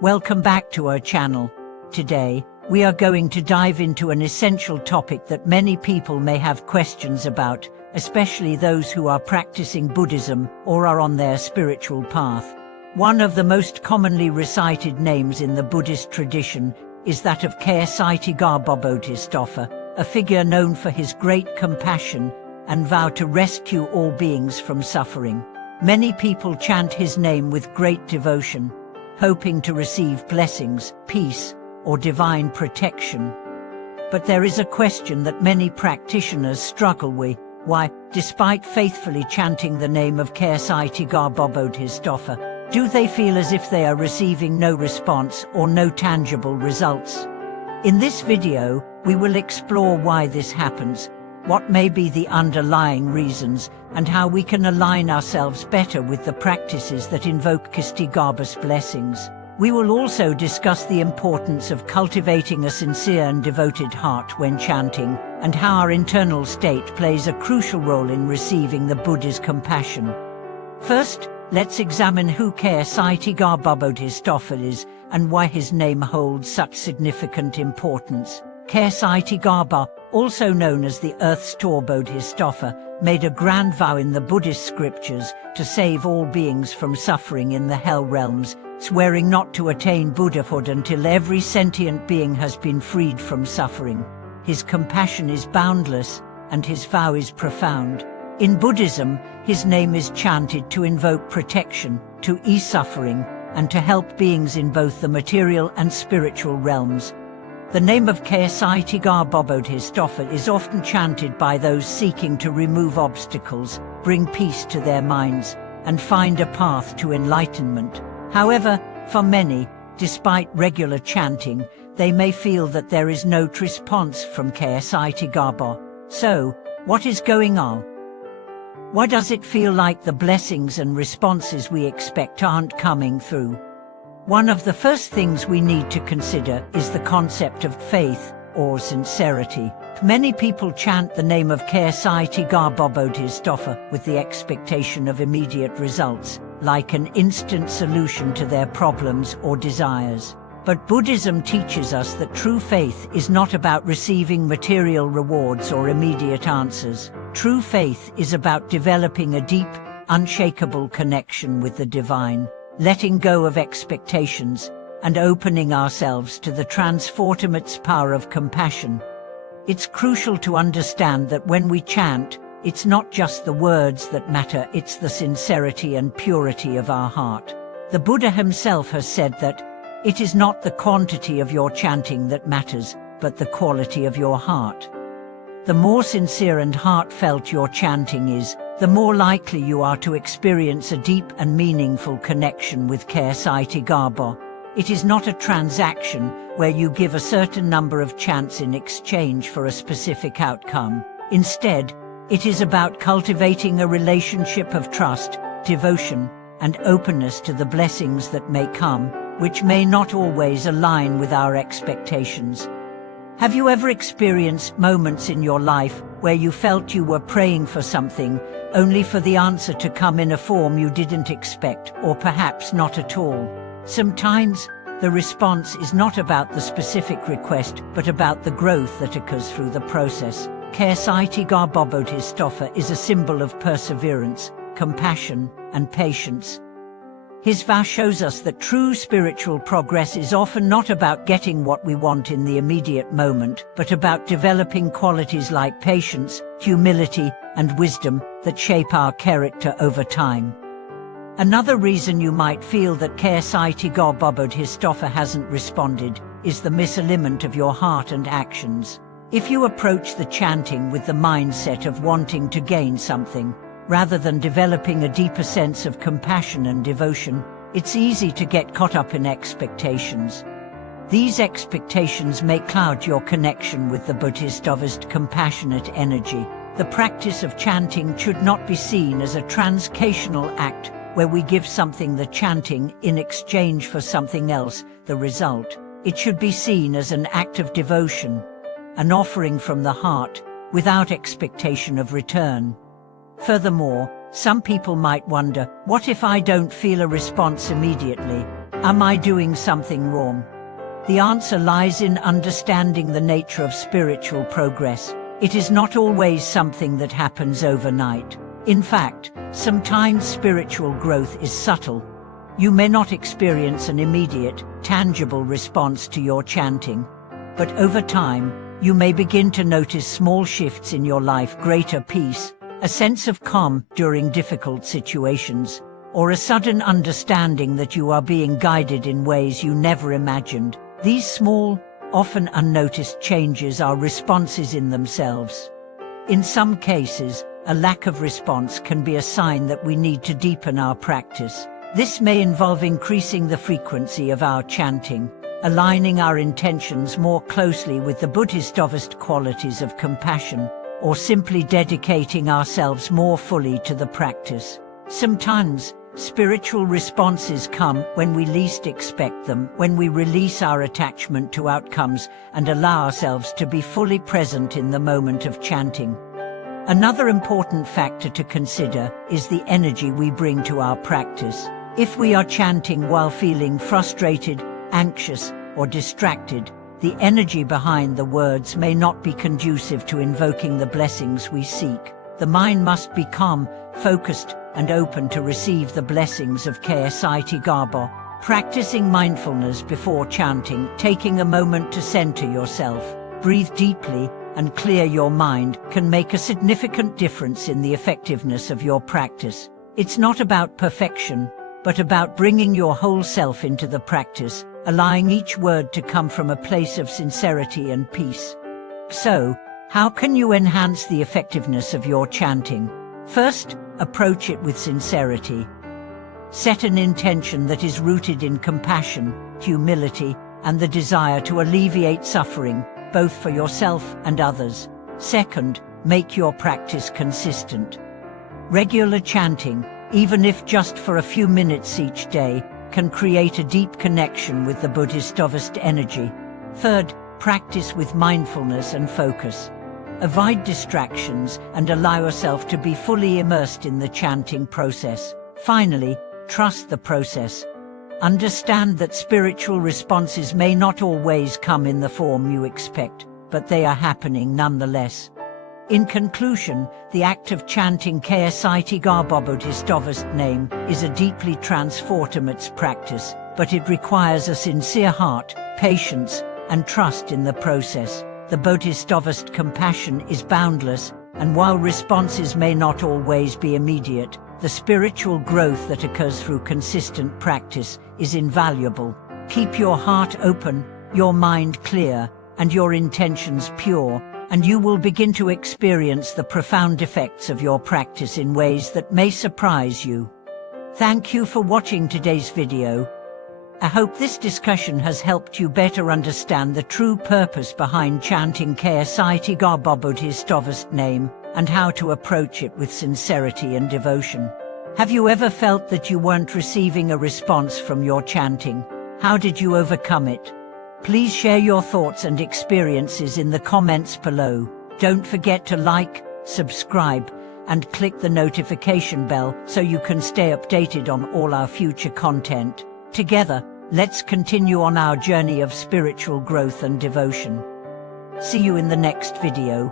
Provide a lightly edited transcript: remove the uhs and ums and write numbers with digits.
Welcome back to our channel. Today, we are going to dive into an essential topic that many people may have questions about, especially those who are practicing Buddhism or are on their spiritual path. One of the most commonly recited names in the Buddhist tradition is that of Ksitigarbha Bodhisattva, a figure known for his great compassion and vow to rescue all beings from suffering. Many people chant his name with great devotion, hoping to receive blessings, peace, or divine protection. But there is a question that many practitioners struggle with. Why, despite faithfully chanting the name of Ksitigarbha Bodhisattva, do they feel as if they are receiving no response or no tangible results? In this video, we will explore why this happens, what may be the underlying reasons, and how we can align ourselves better with the practices that invoke Ksitigarbha's blessings. We will also discuss the importance of cultivating a sincere and devoted heart when chanting, and how our internal state plays a crucial role in receiving the Buddha's compassion. First, let's examine who Ksitigarbha Bodhisattva is and why his name holds such significant importance. Ksitigarbha, also known as the Earth Store Bodhisattva, made a grand vow in the Buddhist scriptures to save all beings from suffering in the hell realms, swearing not to attain Buddhahood until every sentient being has been freed from suffering. His compassion is boundless, and his vow is profound. In Buddhism, his name is chanted to invoke protection, to ease suffering, and to help beings in both the material and spiritual realms. The name of Ksitigarbha Bodhisattva is often chanted by those seeking to remove obstacles, bring peace to their minds, and find a path to enlightenment. However, for many, despite regular chanting, they may feel that there is no response from Ksitigarbha. So, what is going on? Why does it feel like the blessings and responses we expect aren't coming through? One of the first things we need to consider is the concept of faith, or sincerity. Many people chant the name of Ksitigarbha Bodhisattva with the expectation of immediate results, like an instant solution to their problems or desires. But Buddhism teaches us that true faith is not about receiving material rewards or immediate answers. True faith is about developing a deep, unshakable connection with the divine, letting go of expectations, and opening ourselves to the transformative power of compassion. It's crucial to understand that when we chant, it's not just the words that matter, it's the sincerity and purity of our heart. The Buddha himself has said that, "It is not the quantity of your chanting that matters, but the quality of your heart." The more sincere and heartfelt your chanting is, the more likely you are to experience a deep and meaningful connection with Ksitigarbha. It is not a transaction where you give a certain number of chants in exchange for a specific outcome. Instead, it is about cultivating a relationship of trust, devotion, and openness to the blessings that may come, which may not always align with our expectations. Have you ever experienced moments in your life where you felt you were praying for something, only for the answer to come in a form you didn't expect, or perhaps not at all? Sometimes, the response is not about the specific request, but about the growth that occurs through the process. Ksitigarbha Bodhisattva is a symbol of perseverance, compassion, and patience. His vow shows us that true spiritual progress is often not about getting what we want in the immediate moment, but about developing qualities like patience, humility, and wisdom that shape our character over time. Another reason you might feel that Ksitigarbha Bodhisattva hasn't responded is the misalignment of your heart and actions. If you approach the chanting with the mindset of wanting to gain something, rather than developing a deeper sense of compassion and devotion, it's easy to get caught up in expectations. These expectations may cloud your connection with the Bodhisattva's compassionate energy. The practice of chanting should not be seen as a transactional act where we give something the chanting in exchange for something else, the result. It should be seen as an act of devotion, an offering from the heart, without expectation of return. Furthermore, some people might wonder, what if I don't feel a response immediately? Am I doing something wrong? The answer lies in understanding the nature of spiritual progress. It is not always something that happens overnight. In fact, sometimes spiritual growth is subtle. You may not experience an immediate, tangible response to your chanting, but over time, you may begin to notice small shifts in your life: greater peace, a sense of calm during difficult situations, or a sudden understanding that you are being guided in ways you never imagined. These small, often unnoticed changes are responses in themselves. In some cases, a lack of response can be a sign that we need to deepen our practice. This may involve increasing the frequency of our chanting, aligning our intentions more closely with the Bodhisattva qualities of compassion, or simply dedicating ourselves more fully to the practice. Sometimes, spiritual responses come when we least expect them, when we release our attachment to outcomes and allow ourselves to be fully present in the moment of chanting. Another important factor to consider is the energy we bring to our practice. If we are chanting while feeling frustrated, anxious, or distracted, the energy behind the words may not be conducive to invoking the blessings we seek. The mind must be calm, focused, and open to receive the blessings of Ksitigarbha. Practicing mindfulness before chanting, taking a moment to center yourself, breathe deeply, and clear your mind can make a significant difference in the effectiveness of your practice. It's not about perfection, but about bringing your whole self into the practice, allowing each word to come from a place of sincerity and peace. So, how can you enhance the effectiveness of your chanting? First, approach it with sincerity. Set an intention that is rooted in compassion, humility, and the desire to alleviate suffering, both for yourself and others. Second, make your practice consistent. Regular chanting, even if just for a few minutes each day, can create a deep connection with the Bodhisattva energy. Third, practice with mindfulness and focus. Avoid distractions and allow yourself to be fully immersed in the chanting process. Finally, trust the process. Understand that spiritual responses may not always come in the form you expect, but they are happening nonetheless. In conclusion, the act of chanting Ksitigarbha Bodhisattva's name is a deeply transformative practice, but it requires a sincere heart, patience, and trust in the process. The Bodhisattva's compassion is boundless, and while responses may not always be immediate, the spiritual growth that occurs through consistent practice is invaluable. Keep your heart open, your mind clear, and your intentions pure, and you will begin to experience the profound effects of your practice in ways that may surprise you. Thank you for watching today's video. I hope this discussion has helped you better understand the true purpose behind chanting Ksitigarbha Bodhisattva's name and how to approach it with sincerity and devotion. Have you ever felt that you weren't receiving a response from your chanting? How did you overcome it? Please share your thoughts and experiences in the comments below. Don't forget to like, subscribe, and click the notification bell so you can stay updated on all our future content. Together, let's continue on our journey of spiritual growth and devotion. See you in the next video.